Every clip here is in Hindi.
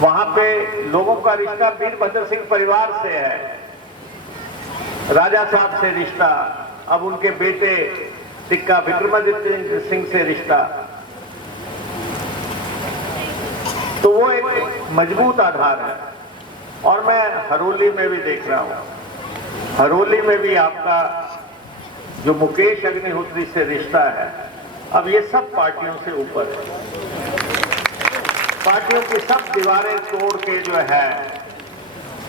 वहां पे लोगों का रिश्ता वीरभद्र सिंह परिवार से है, राजा साहब से रिश्ता, अब उनके बेटे टिक्का विक्रमादित्य सिंह से रिश्ता, तो वो एक मजबूत आधार है। और मैं हरोली में भी देख रहा हूं, हरोली में भी आपका जो मुकेश अग्निहोत्री से रिश्ता है, अब ये सब पार्टियों से ऊपर है। पार्टियों की सब दीवारें तोड़ के जो है,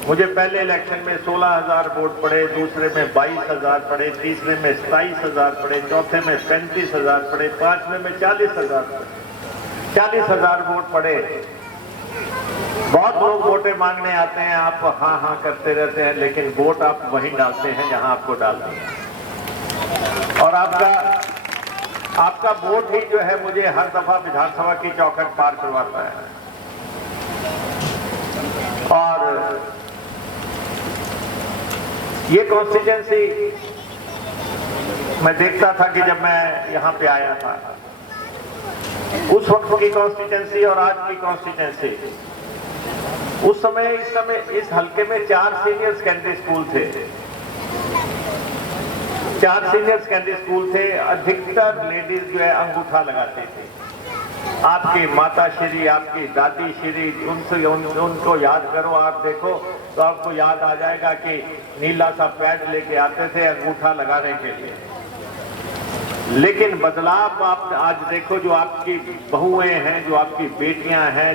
मुझे पहले इलेक्शन में 16,000 वोट पड़े, दूसरे में 22,000 पड़े, तीसरे में 27,000 पड़े, चौथे में 35,000 पड़े, पांचवें में 40,000 पड़े, 40,000 वोट पड़े। बहुत लोग वोटें मांगने आते हैं, आप हाँ हाँ करते रहते हैं, लेकिन वोट आप वहीं डालते हैं जहां आपको डालना है। और आपका वोट ही जो है मुझे हर दफा विधानसभा की चौखट पार करवाता है। और ये कॉन्स्टिट्यूंसी मैं देखता था कि जब मैं यहां पे आया था, उस वक्त की कॉन्स्टिट्यूंसी और आज की कॉन्स्टिट्यूंसी, उस समय इस हल्के में 4 सीनियर सेकेंडरी स्कूल थे, 4 सीनियर सेकेंडरी स्कूल थे। अधिकतर लेडीज जो है अंगूठा लगाते थे। आपकी माता श्री, आपकी दादी श्री, उनको याद करो, आप देखो तो आपको याद आ जाएगा कि नीला सा पैड लेके आते थे अंगूठा लगाने के लिए। लेकिन बदलाव आप आज देखो, जो आपकी बहुएं हैं, जो आपकी बेटियां हैं,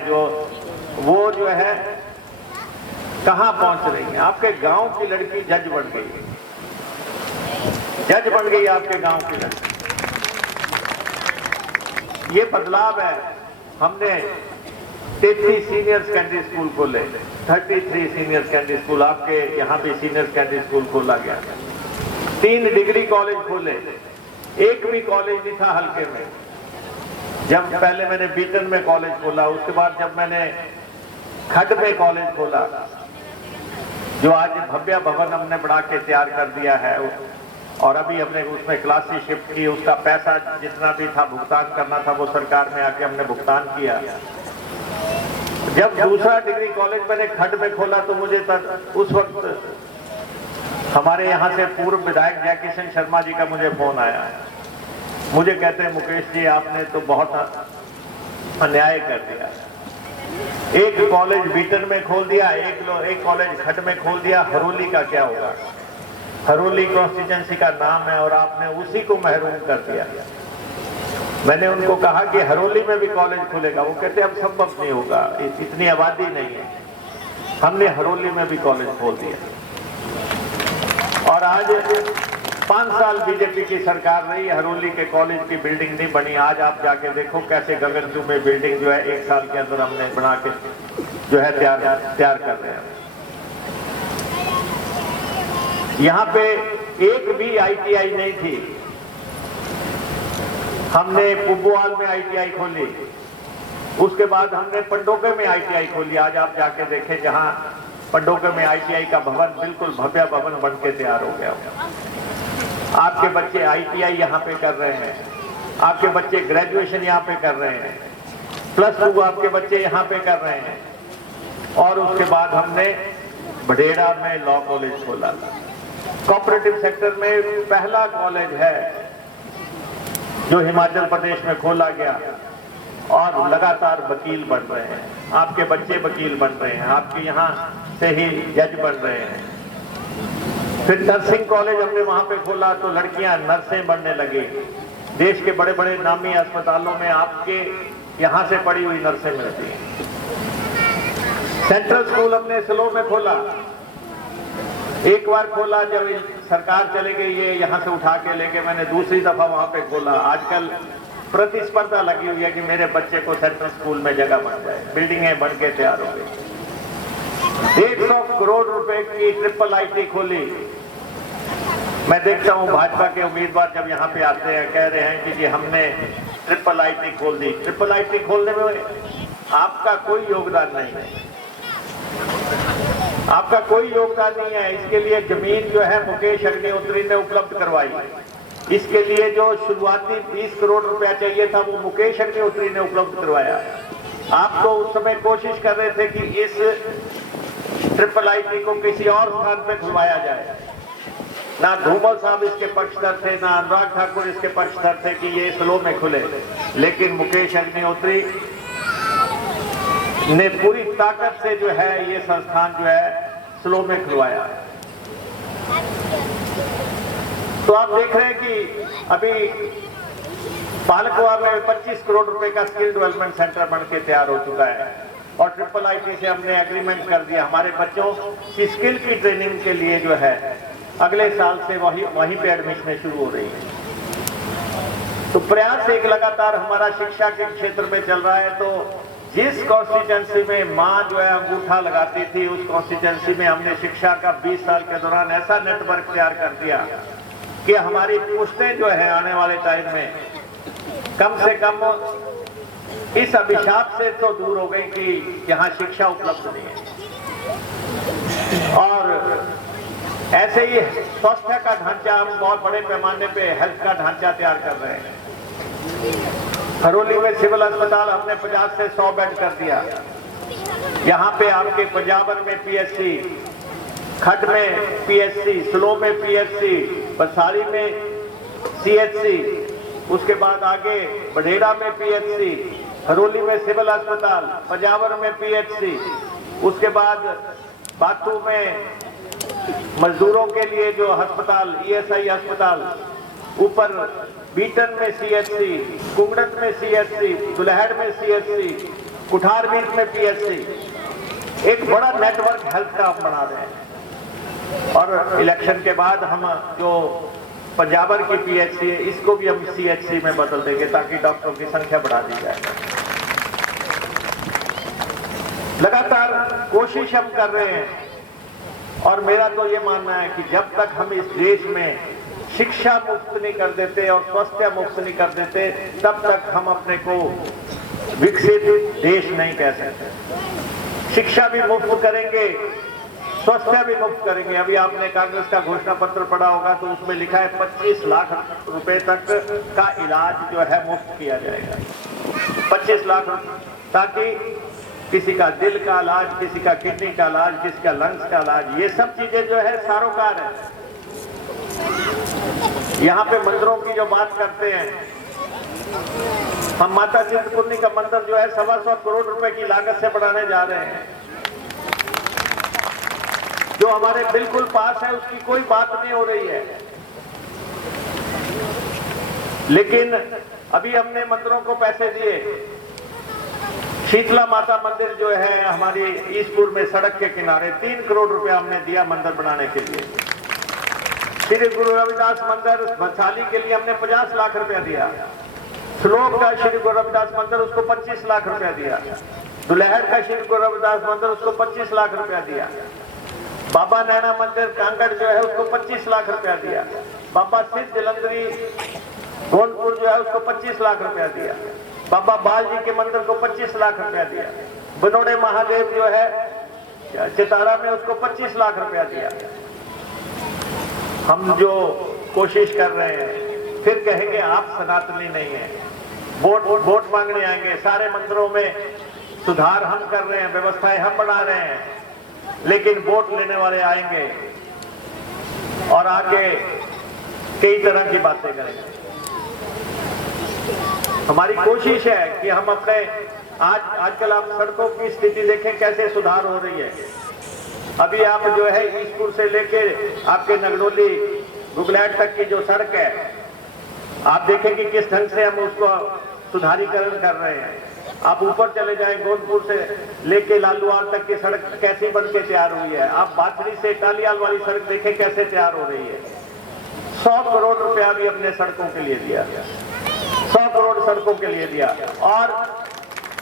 वो जो है कहां पहुंच रही हैं। आपके गांव की लड़की जज बन गई, जज बन गई आपके गांव की लड़की। ये बदलाव है। हमने 33 सीनियर सेकेंडरी स्कूल खोले, 33 सीनियर सेकेंडरी स्कूल, आपके यहाँ भी सीनियर सेकेंडरी स्कूल खोला गया, 3 डिग्री कॉलेज खोले, एक भी कॉलेज नहीं था हल्के में। जब पहले मैंने बीटन में कॉलेज खोला, उसके बाद जब मैंने खड में कॉलेज खोला, जो आज भव्य भवन हमने बना के तैयार कर दिया है, और अभी हमने उसमें क्लासेस शिफ्ट की, उसका पैसा जितना भी था भुगतान करना था वो सरकार में आके हमने भुगतान किया। जब दूसरा डिग्री कॉलेज मैंने खड में खोला तो मुझे उस वक्त हमारे यहाँ से पूर्व विधायक जयकिशन शर्मा जी का मुझे फोन आया। मुझे कहते हैं, मुकेश जी आपने तो बहुत अन्याय कर दिया, एक कॉलेज बीटन में खोल दिया, एक कॉलेज खड में खोल दिया, हरोली का क्या होगा? हरोली कॉन्स्टिट्यूंसी का नाम है और आपने उसी को महरूम कर दिया। मैंने उनको कहा कि हरोली में भी कॉलेज खुलेगा, वो कहते अब संभव नहीं होगा, इतनी आबादी नहीं है। हमने हरोली में भी कॉलेज खोल दिया और आज 5 साल बीजेपी की सरकार रही, हरोली के कॉलेज की बिल्डिंग नहीं बनी। आज आप जाके देखो कैसे गगनचुंबी बिल्डिंग जो है 1 साल के अंदर हमने बना के जो है तैयार कर रहे हैं। यहाँ पे एक भी आईटीआई नहीं थी, हमने पुब्बोवाल में आईटीआई खोली, उसके बाद हमने पंडोके में आईटीआई खोली। आज आप जाके देखें, जहां पंडोके में आईटीआई का भवन बिल्कुल भव्य भवन बन के तैयार हो गया। आपके बच्चे आईटीआई यहाँ पे कर रहे हैं, आपके बच्चे ग्रेजुएशन यहाँ पे कर रहे हैं, +2 आपके बच्चे यहाँ पे कर रहे हैं। और उसके बाद हमने बडेड़ा में लॉ कॉलेज खोला। कोऑपरेटिव सेक्टर में पहला कॉलेज है जो हिमाचल प्रदेश में खोला गया और लगातार वकील बन रहे हैं। आपके बच्चे वकील बन रहे हैं, आपके यहाँ से ही जज बन रहे हैं। फिर नर्सिंग कॉलेज हमने वहां पे खोला तो लड़कियां नर्सें बनने लगी। देश के बड़े बड़े नामी अस्पतालों में आपके यहाँ से पढ़ी हुई नर्सें मिलती हैं। सेंट्रल स्कूल हमने स्लो में खोला, एक बार खोला, जब सरकार चले गई ये यहाँ से उठा के लेके मैंने दूसरी दफा वहां पे खोला। आजकल प्रतिस्पर्धा लगी हुई है कि मेरे बच्चे को सेंट्रल स्कूल में जगह बन जाए, बिल्डिंगें बन के तैयार हो गई। 150 करोड़ रुपए की ट्रिपल आईटी खोली। मैं देखता हूँ भाजपा के उम्मीदवार जब यहाँ पे आते हैं कह रहे हैं कि जी हमने ट्रिपल आईटी खोल दी। ट्रिपल आईटी खोलने में आपका कोई योगदान नहीं है, आपका कोई योगदान नहीं है। इसके लिए जमीन जो है मुकेश अग्निहोत्री ने उपलब्ध करवाई। इसके लिए जो शुरुआती 20 करोड़ रुपया चाहिए था वो मुकेश अग्निहोत्री ने उपलब्ध करवाया। आप तो उस समय कोशिश कर रहे थे कि इस IIIT को किसी और स्थान पे खुलवाया जाए। ना धूमल साहब इसके पक्षधर थे, ना अनुराग ठाकुर इसके पक्षधर थे कि ये स्लो में खुले, लेकिन मुकेश अग्निहोत्री ने पूरी ताकत से जो है ये संस्थान जो है स्लो में खुलवाया। तो आप देख रहे हैं कि अभी पालकवा में 25 करोड़ रुपए का स्किल डेवलपमेंट सेंटर बन के तैयार हो चुका है और IIIT से हमने एग्रीमेंट कर दिया हमारे बच्चों की स्किल की ट्रेनिंग के लिए जो है अगले साल से वहीं पे एडमिशन शुरू हो रही है। तो प्रयास एक लगातार हमारा शिक्षा के क्षेत्र में चल रहा है। तो जिस कॉन्स्टिट्यूंसी में माँ जो है अंगूठा लगाती थी, उस कॉन्स्टिट्यूंसी में हमने शिक्षा का 20 साल के दौरान ऐसा नेटवर्क तैयार कर दिया कि हमारी पुश्तें जो है आने वाले टाइम में कम से कम इस अभिशाप से तो दूर हो गई कि यहाँ शिक्षा उपलब्ध नहीं है। और ऐसे ही स्वास्थ्य का ढांचा हम बहुत बड़े पैमाने पे हेल्थ का ढांचा तैयार कर रहे हैं। हरोली में सिविल अस्पताल हमने 50 से 100 बेड कर दिया। यहाँ पे आपके पंजाबर में PSC, खट में PSC, स्लो में PSC, बसारी में CHC, उसके बाद आगे बढेड़ा में PHC, हरोली में सिविल अस्पताल, पंजाबर में PHC, उसके बाद बाथू में मजदूरों के लिए जो अस्पताल ESI अस्पताल, ऊपर बीटन में CHC, कुंगड़त में CHC, दुल्हड़ में CHC, कुठारबीट में PHC, एक बड़ा नेटवर्क हेल्थ का हम बना रहे हैं। और इलेक्शन के बाद हम जो पंजाबर की PHC है इसको भी हम CHC में बदल देंगे ताकि डॉक्टरों की संख्या बढ़ा दी जाए। लगातार कोशिश हम कर रहे हैं और मेरा तो ये मानना है कि जब तक हम इस देश में शिक्षा मुफ्त नहीं कर देते और स्वास्थ्य मुफ्त नहीं कर देते तब तक हम अपने को विकसित देश नहीं कह सकते। शिक्षा भी मुफ्त करेंगे, स्वास्थ्य भी मुफ्त करेंगे। अभी आपने कांग्रेस का घोषणा पत्र पढ़ा होगा तो उसमें लिखा है 25 लाख रुपए तक का इलाज जो है मुफ्त किया जाएगा। 25 लाख, ताकि किसी का दिल का इलाज, किसी का किडनी का इलाज, किसी का लंग्स का इलाज, ये सब चीजें जो है सारोकार है। यहाँ पे मंदिरों की जो बात करते हैं, हम माता चिंतपूर्णी का मंदिर जो है 125 करोड़ रुपए की लागत से बनाने जा रहे हैं। जो हमारे बिल्कुल पास है उसकी कोई बात नहीं हो रही है, लेकिन अभी हमने मंदिरों को पैसे दिए। शीतला माता मंदिर जो है हमारी ईसपुर में सड़क के किनारे 3 करोड़ रुपया हमने दिया मंदिर बनाने के लिए। श्री गुरु रविदास मंदिर भंसाली के लिए हमने 50 लाख रुपया दिया। श्लोक का श्री गुरु रविदास मंदिर उसको 25 लाख रुपया दिया। दुल्हड़ का श्री गुरु रविदास मंदिर उसको 25 लाख रुपया दिया। बाबा नैना मंदिर कांगड़ जो है उसको 25 लाख रुपया दिया। बाबा सिद्ध जलंधरी गोंदपुर जो है उसको 25 लाख रुपया दिया। बाबा बाल जी के मंदिर को 25 लाख रुपया दिया। बनोड़े महादेव जो है चितारा में उसको 25 लाख रुपया दिया। हम जो कोशिश कर रहे हैं, फिर कहेंगे आप सनातनी नहीं है, वोट मांगने आएंगे। सारे मंदिरों में सुधार हम कर रहे हैं, व्यवस्थाएं हम बना रहे हैं, लेकिन वोट लेने वाले आएंगे और आके कई तरह की बातें करेंगे। हमारी कोशिश है कि हम अपने आजकल आप सड़कों की स्थिति देखें कैसे सुधार हो रही है। अभी आप जो है ईसपुर से लेके आपके नगडोली गुगलैट तक की जो सड़क है, आप देखें कि किस ढंग से हम उसको सुधारीकरण कर रहे हैं। आप ऊपर चले जाएं, गोंदपुर से लेके लालूवाल तक की सड़क कैसी बन के तैयार हुई है। आप बाथरी से टालियाल वाली सड़क देखें कैसे तैयार हो रही है। 100 करोड़ रुपया भी अपने सड़कों के लिए दिया, 100 करोड़ सड़कों के लिए दिया। और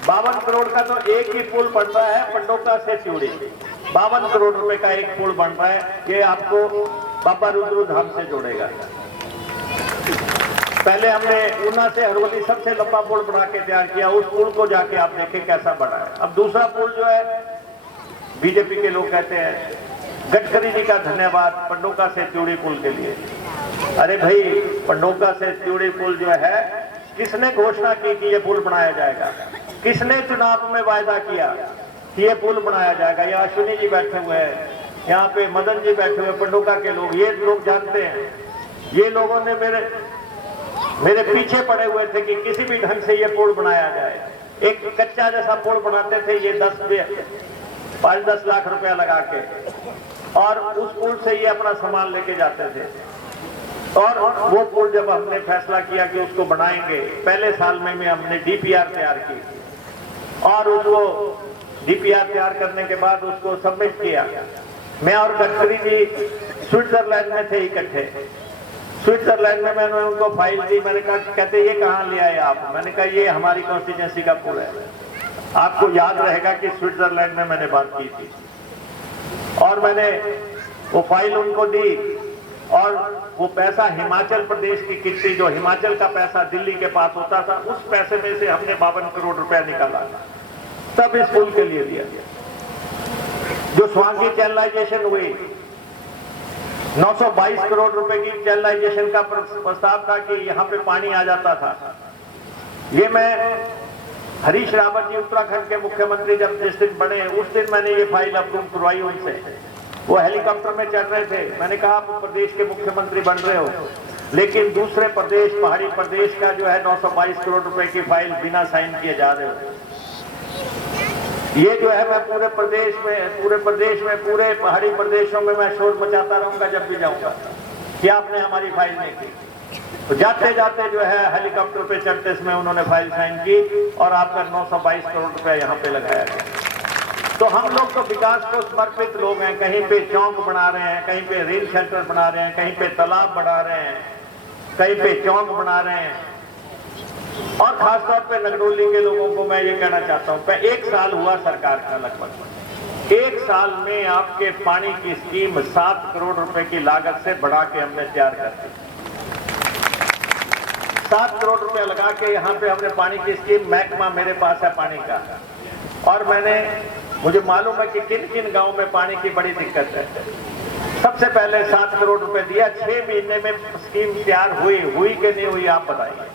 52 करोड़ का तो एक ही पुल बन रहा है पंडोका से चिउड़ी। 52 करोड़ रुपए का एक पुल बन रहा है, ये आपको बाबा रुद्र धाम से जोड़ेगा। पहले हमने ऊना से हरोली सबसे लंबा पुल बना के तैयार किया, उस पुल को जाके आप देखें कैसा बना है। अब दूसरा पुल जो है, बीजेपी के लोग कहते हैं गडकरी जी का धन्यवाद पंडोका से चिउड़ी पुल के लिए। अरे भाई, पंडोका से चिउड़ी पुल जो है किसने घोषणा की कि ये पुल बनाया जाएगा? किसने चुनाव में वायदा किया कि ये पुल बनाया जाएगा? ये अश्विनी जी बैठे हुए हैं, यहाँ पे मदन जी बैठे हुए, पंडोका के लोग, ये लोग जानते हैं। ये लोगों ने मेरे पीछे पड़े हुए थे कि किसी भी ढंग से ये पुल बनाया जाए। एक कच्चा जैसा पुल बनाते थे ये 5-10 लाख रुपया लगा के, और उस पुल से ये अपना सामान लेके जाते थे। और वो पुल जब हमने फैसला किया कि उसको बनाएंगे, पहले साल में हमने डीपीआर तैयार की, और उसको डीपीआर तैयार करने के बाद उसको सबमिट किया। मैं और गडकरी जी स्विट्जरलैंड में थे इकट्ठे। स्विट्जरलैंड में मैंने उनको फाइल दी। मैंने कहा, कहते ये कहाँ ले आए आप? मैंने कहा ये हमारी कॉन्स्टिट्यूंसी का पुल है। आपको याद रहेगा कि स्विट्जरलैंड में मैंने बात की थी, और मैंने वो फाइल उनको दी, और वो पैसा हिमाचल प्रदेश की किस्ती, जो हिमाचल का पैसा दिल्ली के पास होता था, उस पैसे में से हमने 52 करोड़ रुपया निकाला, तब इस पुल के लिए दिया गया। जो स्वांगी चैनलाइजेशन हुई, 922 करोड़ रुपए की चैनलाइजेशन का प्रस्ताव था कि यहाँ पे पानी आ जाता था। ये मैं हरीश रावत जी उत्तराखंड के मुख्यमंत्री जब जिस दिन बने, उस दिन मैंने ये फाइल अप्रूव करवाई उनसे। वो हेलीकॉप्टर में चढ़ रहे थे। मैंने कहा आप प्रदेश के मुख्यमंत्री बन रहे हो, लेकिन दूसरे प्रदेश, पहाड़ी प्रदेश का जो है 922 करोड़ रुपए की फाइल बिना साइन किए जा रहे हो। ये जो है मैं पूरे प्रदेश में पूरे पहाड़ी प्रदेशों में मैं शोर मचाता रहूंगा जब भी जाऊंगा कि आपने हमारी फाइल नहीं की। तो जाते जाते जो है हेलीकॉप्टर पे चढ़ते समय उन्होंने फाइल साइन की, और आपका 922 करोड़ रुपया यहाँ पे लगाया गया। तो हम लोग तो विकास को समर्पित लोग हैं। कहीं पे चौक बना रहे हैं, कहीं पे रेल शेल्टर बना रहे हैं, कहीं पे तालाब बना रहे हैं, कहीं पे चौक बना रहे हैं। और खासतौर पे नगरोली के लोगों को मैं ये कहना चाहता हूँ, 1 साल हुआ सरकार का, लगभग 1 साल में आपके पानी की स्कीम 7 करोड़ रुपए की लागत से बढ़ा के हमने तैयार कर दी। 7 करोड़ रुपया लगा के यहाँ पे हमने पानी की स्कीम, महकमा मेरे पास है पानी का, और मुझे मालूम है कि किन किन गांव में पानी की बड़ी दिक्कत है। सबसे पहले 7 करोड़ रुपए दिया, 6 महीने में स्कीम तैयार हुई कि नहीं हुई, आप बताइए।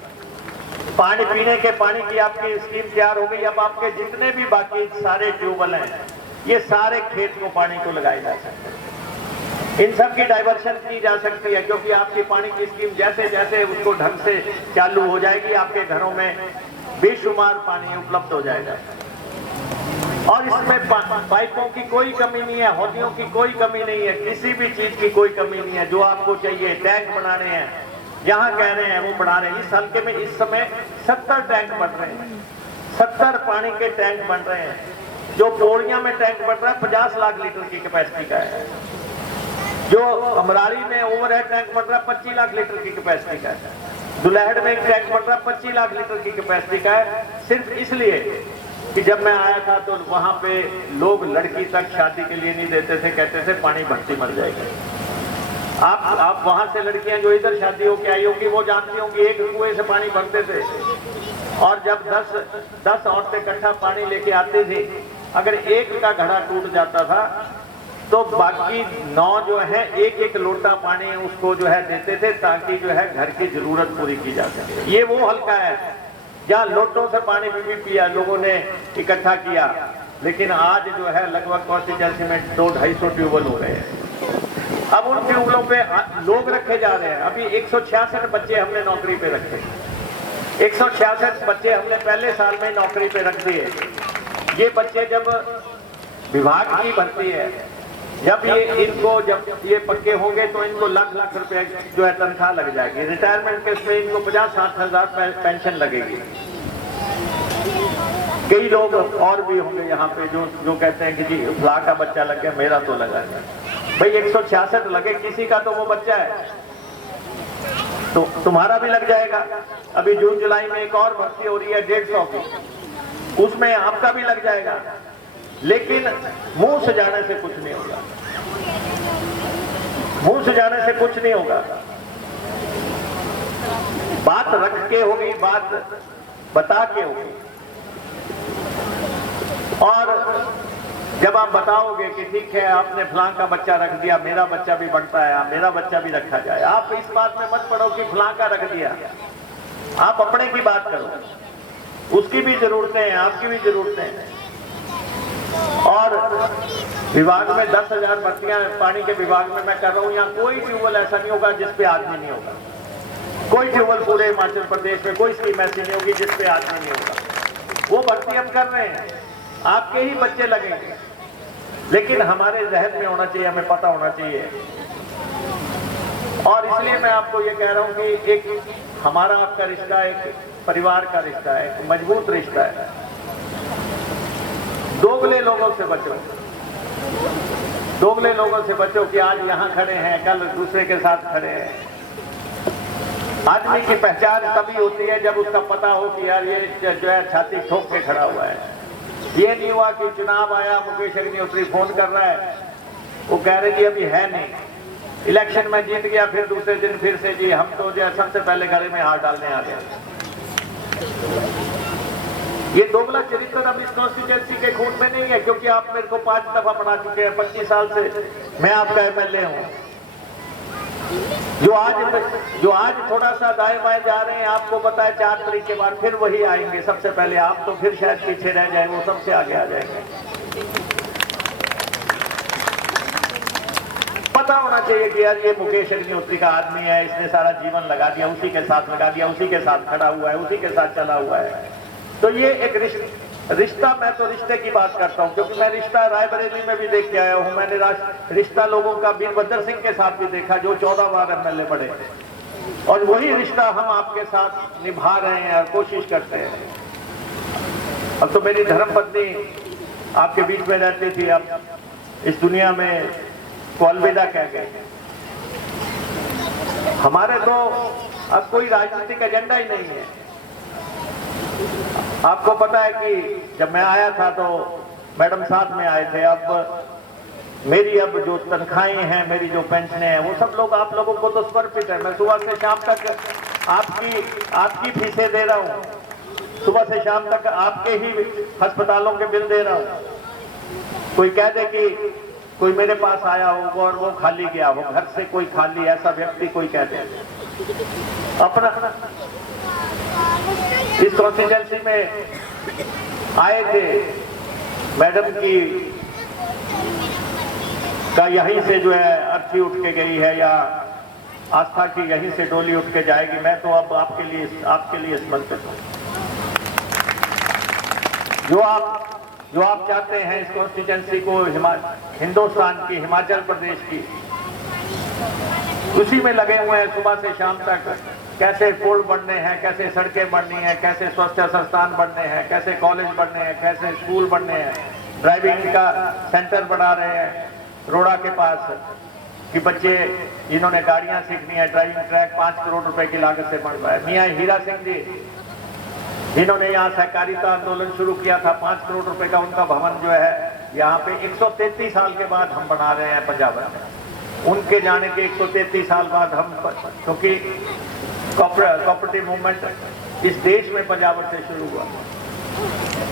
पानी पीने के पानी की आपकी स्कीम तैयार हो गई। अब आपके जितने भी बाकी सारे ट्यूबवेल हैं, ये सारे खेत को पानी को लगाए जा सकते हैं। इन सब की डाइवर्शन की जा सकती है, क्योंकि आपकी पानी की स्कीम जैसे जैसे उसको ढंग से चालू हो जाएगी, आपके घरों में बेशुमार पानी उपलब्ध हो जाएगा। और इसमें पाइपों की कोई कमी नहीं है, हौदियों की कोई कमी नहीं है, किसी भी चीज की कोई कमी नहीं है। जो आपको चाहिए, टैंक बनाने हैं, यहाँ कह रहे हैं वो बना रहे हैं। इस हल्के में इस समय 70 टैंक बन रहे हैं, 70 पानी के टैंक बन रहे हैं। जो पौड़िया में टैंक बन रहा है 50 लाख लीटर की कैपेसिटी का है। जो अमराड़ी में ओवरहेड टैंक बन रहा है 25 लाख लीटर की कैपेसिटी का है। दुलहड़ में एक टैंक बन रहा है 25 लाख लीटर की कैपेसिटी का है। सिर्फ इसलिए कि जब मैं आया था तो वहां पे लोग लड़की तक शादी के लिए नहीं देते थे, कहते थे पानी भर्ती मर जाएगी। आप वहां से लड़कियां जो इधर शादी होके आई होगी वो जानती होंगी, एक कुएं से पानी भरते थे, और जब 10 औरतें इकट्ठा पानी लेके आती थी, अगर एक का घड़ा टूट जाता था तो बाकी 9 जो है एक लोटा पानी उसको जो है देते थे, ताकि जो है घर की जरूरत पूरी की जा सके। ये वो हल्का है जहाँ लोटों से पानी भी पिया लोगों ने इकट्ठा किया। लेकिन आज जो है लगभग कॉन्स्टिट्यूंसी में 200-250 ट्यूबवेल हो रहे हैं। अब उन ट्यूबवेलों पे लोग रखे जा रहे हैं। अभी 166 बच्चे हमने नौकरी पे रखे, 166 बच्चे हमने पहले साल में नौकरी पे रख दिए। ये बच्चे जब विभाग की भर्ती है, जब ये पक्के होंगे तो इनको लाख रुपए जो है तनख्वाह लग जाएगी। रिटायरमेंट केस में इनको 50-60 हजार पेंशन लगेगी। कई लोग और भी होंगे यहाँ पे जो कहते हैं कि जी फला का बच्चा लग गया, मेरा तो लगा नहीं। भाई 166 लगे, किसी का तो वो बच्चा है, तो तुम्हारा भी लग जाएगा। अभी जून जुलाई में एक और भर्ती हो रही है 150 की, उसमें आपका भी लग जाएगा। लेकिन मुंह से जाने से कुछ नहीं होगा, मुंह से जाने से कुछ नहीं होगा। बात रख के होगी, बात बता के होगी। और जब आप बताओगे कि ठीक है आपने फलां का बच्चा रख दिया, मेरा बच्चा भी बढ़ता है, मेरा बच्चा भी रखा जाए। आप इस बात में मत पड़ो कि फलां का रख दिया, आप अपने की बात करो। उसकी भी जरूरतें हैं, आपकी भी जरूरतें हैं। और विभाग में 10,000 भर्तियां पानी के विभाग में मैं कर रहा हूं। यहाँ कोई ट्यूबवेल ऐसा नहीं होगा जिसपे आदमी नहीं होगा। कोई ट्यूबवेल पूरे हिमाचल प्रदेश में कोई स्कीम ऐसी नहीं होगी जिसपे आदमी नहीं होगा। वो भर्ती हम कर रहे हैं, आपके ही बच्चे लगेंगे, लेकिन हमारे जहन में होना चाहिए, हमें पता होना चाहिए। और इसलिए मैं आपको ये कह रहा हूं कि एक हमारा आपका रिश्ता एक परिवार का रिश्ता है, एक मजबूत रिश्ता है। दोगले लोगों से बचो, दोगले लोगों से बचो कि आज यहां खड़े हैं, कल दूसरे के साथ खड़े हैं। आदमी की पहचान तभी होती है जब उसका पता हो कि यार ये जो है छाती ठोक के खड़ा हुआ है। ये नहीं हुआ कि चुनाव आया, मुकेश अग्निहोत्री फोन कर रहा है, वो कह रहे जी अभी है नहीं, इलेक्शन में जीत गया, फिर दूसरे दिन फिर से जी हम तो जो सबसे पहले गले में हाथ डालने आ गए। ये दोगला चरित्र अब इस कॉन्स्टिट्यूएंसी के खून में नहीं है, क्योंकि आप मेरे को 5 दफा पढ़ा चुके हैं, 25 साल से मैं आपका एमएलए हूं। जो आज थोड़ा सा दाएं बाएं जा रहे हैं, आपको पता है 4 तारीख के बाद फिर वही आएंगे सबसे पहले, आप तो फिर शायद पीछे रह जाए, वो सबसे आगे आ जाएंगे। पता होना चाहिए कि यार ये मुकेश अग्निहोत्री का आदमी है, इसने सारा जीवन लगा दिया, उसी के साथ लगा दिया, उसी के साथ खड़ा हुआ है, उसी के साथ चला हुआ है। तो ये एक रिश्ता, मैं तो रिश्ते की बात करता हूँ, क्योंकि मैं रिश्ता रायबरेली में भी देख के आया हूँ। मैंने रिश्ता लोगों का वीरभद्र सिंह के साथ भी देखा, जो 14 बार एमएलए बने, और वही रिश्ता हम आपके साथ निभा रहे हैं और कोशिश करते हैं। अब तो मेरी धर्मपत्नी आपके बीच में रहती थी, अब इस दुनिया में को अलविदा कह गए। हमारे तो अब कोई राजनीतिक एजेंडा ही नहीं है। आपको पता है कि जब मैं आया था तो मैडम साथ में आए थे। अब मेरी अब जो तनख्वाहें हैं, मेरी जो पेंशनें हैं, वो सब लोग आप लोगों को तो समर्पित है। मैं सुबह से शाम तक आपकी फीसें दे रहा हूँ, सुबह से शाम तक आपके ही अस्पतालों के बिल दे रहा हूँ। कोई कह दे कि कोई मेरे पास आया हो और वो खाली गया हो, घर से कोई खाली, ऐसा व्यक्ति कोई कह दे। अपना इस कॉन्स्टिट्यूएंसी में आए थे, मैडम की का यहीं से जो है अर्थी उठ के गई है, या आस्था की यहीं से डोली उठ के जाएगी। मैं तो अब आपके लिए समर्पित हूं। जो आप चाहते हैं इस कॉन्स्टिट्यूएंसी को हिंदुस्तान की, हिमाचल प्रदेश की, उसी में लगे हुए हैं सुबह से शाम तक। कैसे पुल बनने हैं, कैसे सड़कें बननी है, कैसे स्वास्थ्य संस्थान बनने हैं, कैसे कॉलेज बनने हैं, कैसे स्कूल बनने हैं। ड्राइविंग का सेंटर बना रहे हैं रोड़ा के पास कि बच्चे जिन्होंने गाड़ियां सीखनी है, ड्राइविंग ट्रैक 5 करोड़ रुपए की लागत से बन रहा है। मियां हीरा सिंह जी जिन्होंने यहाँ सहकारिता आंदोलन शुरू किया था, 5 करोड़ रुपए का उनका भवन जो है यहाँ पे 133 साल के बाद हम बना रहे हैं पंजाब में। उनके जाने के 133 साल बाद हम, क्योंकि कोऑपरेटिव मूवमेंट इस देश में पंजाब से शुरू हुआ,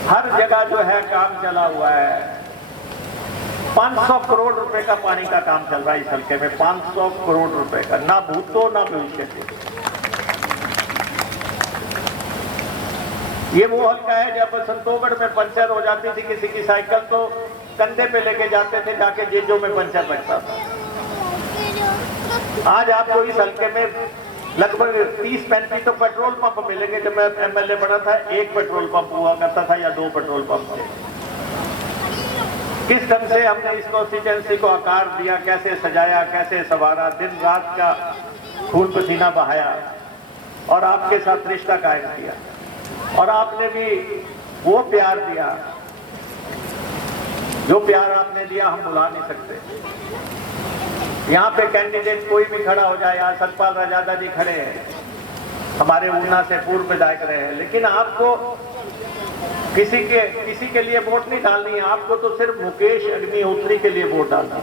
हर जगह जो है काम चला हुआ है। 500 करोड़ रुपए का पानी का काम चल रहा है इस हल्के में, 500 करोड़ रुपए का, ना भूतो ना भविष्य के। ये वो हल्का है जब संतोगढ़ में पंचर हो जाती थी किसी की साइकिल तो कंधे पे लेके जाते थे, जाके जेजों में पंचर लगता था। आज आपको इस हल्के में लगभग 30-35 तो पेट्रोल पंप मिलेंगे। जब मैं एमएलए बना था 1 पेट्रोल पंप हुआ करता था या 2 पेट्रोल पंप थे। किस ढंग से हमने इस कॉन्स्टिट्यूएंसी को आकार दिया, कैसे सजाया, कैसे संवारा, दिन रात का खून पसीना बहाया और आपके साथ रिश्ता कायम किया। और आपने भी वो प्यार दिया, जो प्यार आपने दिया हम भुला नहीं सकते। यहाँ पे कैंडिडेट कोई भी खड़ा हो जाए, यहाँ सतपाल राजादा जी खड़े हैं, हमारे ऊना से पूर्व विधायक रहे हैं, लेकिन आपको किसी के लिए वोट नहीं डालनी है, आपको तो सिर्फ मुकेश अग्निहोत्री के लिए वोट डालना है।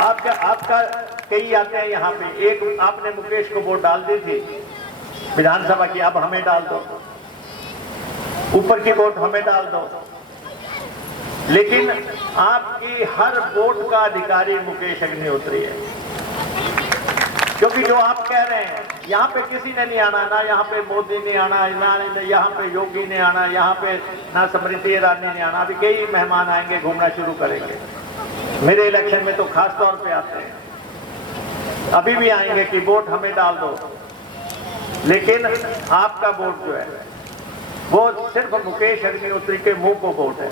आपका कई आते हैं यहाँ पे, एक आपने मुकेश को वोट डाल दी थी विधानसभा की, अब हमें डाल दो, ऊपर की वोट हमें डाल दो। लेकिन आपकी हर वोट का अधिकारी मुकेश अग्निहोत्री है, क्योंकि जो आप कह रहे हैं यहाँ पे किसी ने नहीं आना, ना यहाँ पे मोदी ने आना, ना यहाँ पे योगी ने आना, यहाँ पे ना स्मृति ईरानी ने आना। अभी कई मेहमान आएंगे, घूमना शुरू करेंगे। मेरे इलेक्शन में तो खास तौर पे आते हैं, अभी भी आएंगे कि वोट हमें डाल दो। लेकिन आपका वोट जो है वो सिर्फ मुकेश अग्निहोत्री के मुंह को वोट है।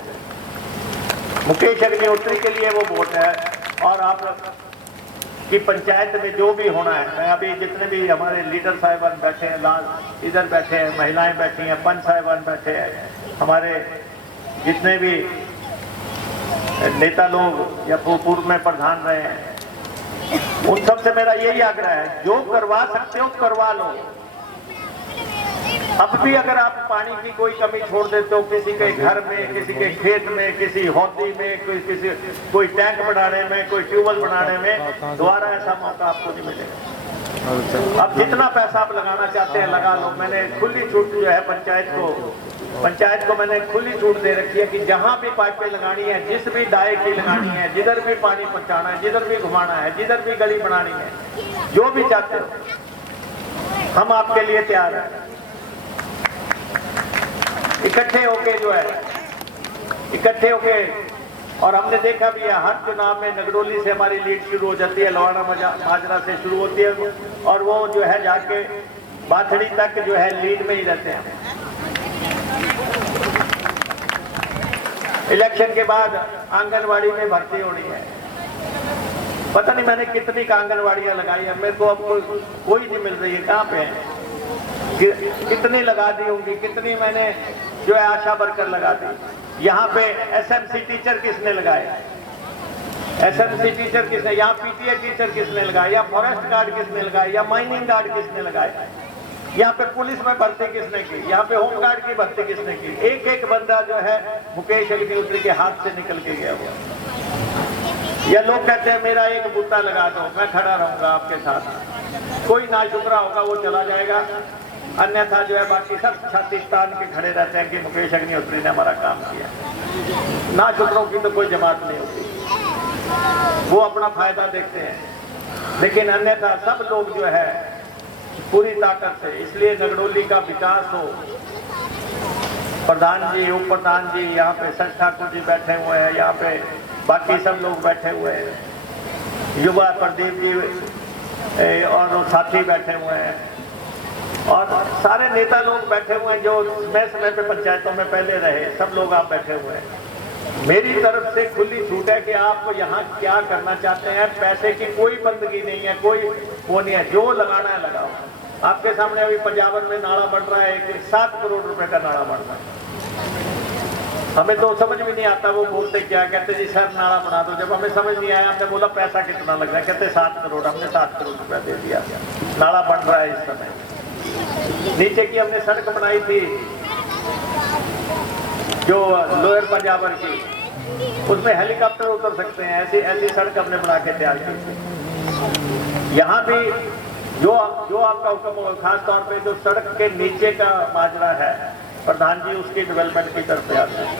मुकेश अग्निहोत्री के लिए वो वोट है। और आप कि पंचायत में जो भी होना है, मैं अभी जितने भी हमारे लीडर साहिबान बैठे हैं, लाल इधर बैठे हैं, महिलाएं बैठी हैं, पंच साहिबान बैठे हैं, हमारे जितने भी नेता लोग या पूर्व में प्रधान रहे हैं, उन सबसे मेरा यही आग्रह है, जो करवा सकते हो करवा लो। अब भी अगर आप पानी की कोई कमी छोड़ देते हो, किसी के घर में, किसी के खेत में, किसी हौदी में, कोई टैंक बनाने में, कोई ट्यूबवेल बनाने में, दोबारा ऐसा मौका आपको नहीं मिलेगा। अब जितना पैसा आप लगाना चाहते हैं लगा लो। मैंने खुली छूट जो है पंचायत को मैंने खुली छूट दे रखी है कि जहां भी पाइपें लगानी है, जिस भी दाए की लगानी है, जिधर भी पानी पहुंचाना है, जिधर भी घुमाना है, जिधर भी गली बनानी है, जो भी चाहते हो हम आपके लिए तैयार हैं। इकट्ठे होके जो है इकट्ठे होके, और हमने देखा भी है हर चुनाव में नगडोली से हमारी लीड शुरू हो जाती है, लवाना माजरा से शुरू होती है, और वो जो है जाके बाथड़ी तक जो है लीड में ही रहते हैं। इलेक्शन के बाद आंगनवाड़ी में भर्ती होनी है। पता नहीं मैंने कितनी का आंगनवाड़ियां लगाई है, मेरे को अब कोई नहीं मिल रही है। कहाँ पे है, कितनी लगा दी होंगी, कितनी मैंने जो है आशा वर्कर लगा दी। यहाँ पे एसएमसी टीचर किसने लगाए, एसएमसी टीचर किसने, यहाँ पीटीए टीचर किसने लगाए, या फॉरेस्ट गार्ड किसने लगाए, या माइनिंग गार्ड किसने लगाए, यहाँ पे पुलिस में भर्ती किसने की, यहाँ पे होम गार्ड की भर्ती किसने की। एक एक बंदा जो है मुकेश अग्निहोत्री के हाथ से निकल के गया हुआ। या लोग कहते हैं मेरा एक बूटा लगा दो, मैं खड़ा रहूंगा आपके साथ। कोई नाशुक्रा होगा वो चला जाएगा, अन्यथा जो है बाकी सब छाती तान के खड़े रहते हैं कि मुकेश अग्निहोत्री ने हमारा काम किया। नाशुक्रों की तो कोई जमात नहीं होती, वो अपना फायदा देखते हैं। लेकिन अन्यथा सब लोग जो है पूरी ताकत से, इसलिए नगडोली का विकास हो। प्रधान जी, उप प्रधान जी, यहाँ पे सच ठाकुर जी बैठे हुए हैं, यहाँ पे बाकी सब लोग बैठे हुए हैं, युवा प्रदीप जी और साथी बैठे हुए हैं, और सारे नेता लोग बैठे हुए हैं जो समय पे पंचायतों में पहले रहे, सब लोग आप बैठे हुए हैं। मेरी तरफ से खुली छूट है कि आप यहाँ क्या करना चाहते हैं। पैसे की कोई बंदगी नहीं है, कोई वो नहीं है, जो लगाना है लगाओ। आपके सामने अभी पंजाबन में नाला बन रहा है, 7 करोड़ रुपए का नाला बन रहा है। हमें तो समझ में नहीं आता, वो बोलते क्या, कहते जी सर नाला बना दो। जब हमें समझ नहीं आया, हमने बोला पैसा कितना लग रहा है, कहते 7 करोड़। हमने 7 करोड़ रुपया दे दिया, नाला बन रहा है इस समय। नीचे की हमने सड़क बनाई थी जो लोअर पंजाबर की, उसमें हेलीकॉप्टर उतर सकते हैं, ऐसी सड़क हमने बना के तैयार की थी। यहाँ भी जो आपका हुक्म होगा, खास तौर पे जो सड़क के नीचे का माजरा है, प्रधान जी उसकी डेवलपमेंट की तरफ आते हैं,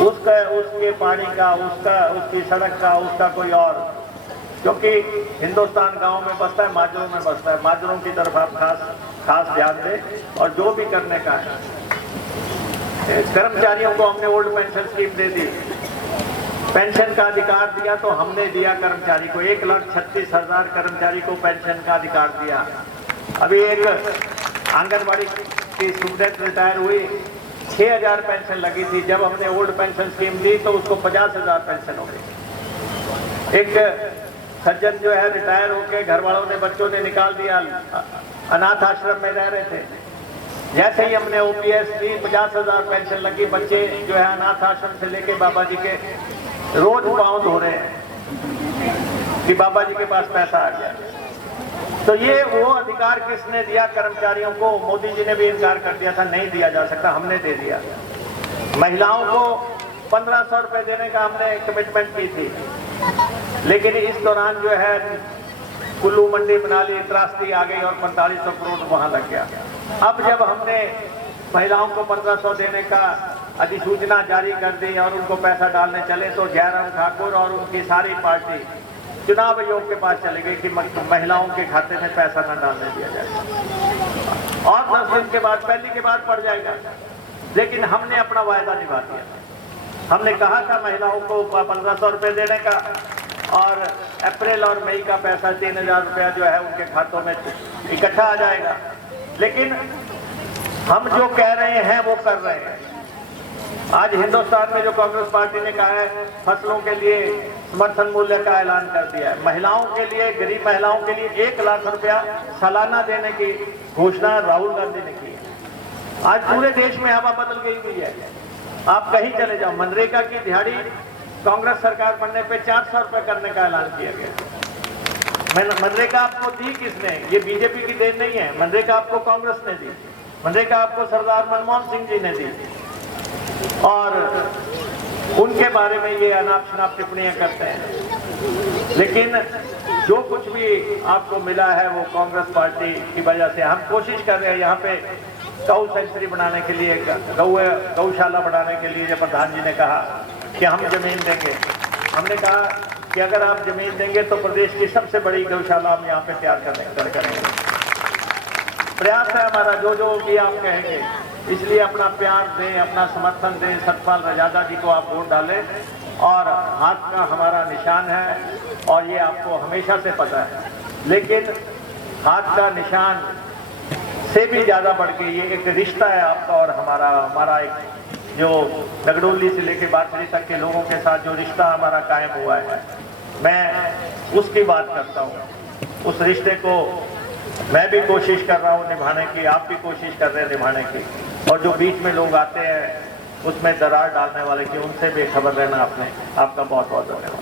उसके पानी का, उसकी सड़क का, उसका कोई और, क्योंकि हिंदुस्तान गांव में बसता है, माजरों में बसता है। माजरों की तरफ आप खास ध्यान दें। और जो भी करने का है, कर्मचारियों को हमने ओल्ड पेंशन स्कीम दे दी, पेंशन का अधिकार दिया तो हमने दिया कर्मचारी को, 1,36,000 कर्मचारी को पेंशन का अधिकार दिया। अभी एक आंगनबाड़ी की स्टूडेंट रिटायर हुई, 6,000 पेंशन लगी थी, जब हमने ओल्ड पेंशन स्कीम दी तो उसको 50,000 पेंशन हो गई। एक सज्जन जो है रिटायर होके घर वालों ने, बच्चों ने निकाल दिया, अनाथ आश्रम में रह रहे थे। जैसे ही हमने ओपीएस दी, 50,000 पेंशन लगी। बच्चे जो है अनाथ आश्रम से लेके बाबा जी के रोज पाँव धो रहे हैं कि बाबा जी के पास पैसा आ गया। तो ये वो अधिकार किसने दिया कर्मचारियों को? मोदी जी ने भी इनकार कर दिया था, नहीं दिया जा सकता, हमने दे दिया। महिलाओं को 1,500 रुपए देने का हमने कमिटमेंट की थी, लेकिन इस दौरान जो है कुल्लू मंडी बना ली, त्रासदी आ गई और 4500 करोड़ वहां लग गया। अब जब हमने महिलाओं को 1,500 देने का अधिसूचना जारी कर दी और उनको पैसा डालने चले, तो जयराम ठाकुर और उनकी सारी पार्टी चुनाव आयोग के पास चले गए कि महिलाओं के खाते में पैसा न डालने दिया जाए, और 10 दिन के बाद, पहली के बाद पड़ जाएगा। लेकिन हमने अपना वायदा निभा दिया। हमने कहा था महिलाओं को 1500 रुपये देने का, और अप्रैल और मई का पैसा 3000 रुपया जो है उनके खातों में इकट्ठा आ जाएगा। लेकिन हम जो कह रहे हैं वो कर रहे हैं। आज हिंदुस्तान में जो कांग्रेस पार्टी ने कहा है, फसलों के लिए समर्थन मूल्य का ऐलान कर दिया है। महिलाओं के लिए, गरीब महिलाओं के लिए 1 लाख रुपया सालाना देने की घोषणा राहुल गांधी ने की है। आज पूरे देश में हवा बदल गई हुई है। आप कहीं चले जाओ, मनरेगा की दिहाड़ी कांग्रेस सरकार बनने पे 400 रुपये करने का ऐलान किया गया। मनरेगा आपको दी किसने? ये बीजेपी की देन नहीं है। मनरेगा आपको कांग्रेस ने दी। मनरेगा आपको सरदार मनमोहन सिंह जी ने दी, और उनके बारे में ये अनाप शनाप टिप्पणियां करते हैं। लेकिन जो कुछ भी आपको मिला है वो कांग्रेस पार्टी की वजह से। हम कोशिश कर रहे हैं यहाँ पे गौ सेंचुरी बनाने के लिए, गौशाला बनाने के लिए। जब प्रधान जी ने कहा कि हम जमीन देंगे, हमने कहा कि अगर आप जमीन देंगे तो प्रदेश की सबसे बड़ी गौशाला हम यहाँ पे तैयार करेंगे। प्रयास है हमारा, जो भी आप कहेंगे। इसलिए अपना प्यार दें, अपना समर्थन दें। सतपाल रजादा जी को आप वोट डालें, और हाथ का हमारा निशान है, और ये आपको हमेशा से पता है। लेकिन हाथ का निशान से भी ज़्यादा बढ़ के ये एक रिश्ता है आपका और हमारा एक जो नगडोली से लेके बाटली तक के लोगों के साथ जो रिश्ता हमारा कायम हुआ है, मैं उसकी बात करता हूँ। उस रिश्ते को मैं भी कोशिश कर रहा हूँ निभाने की, आप भी कोशिश कर रहे हैं निभाने की। और जो बीच में लोग आते हैं उसमें दरार डालने वाले की, उनसे बेखबर रहना आपने। आपका बहुत बहुत धन्यवाद।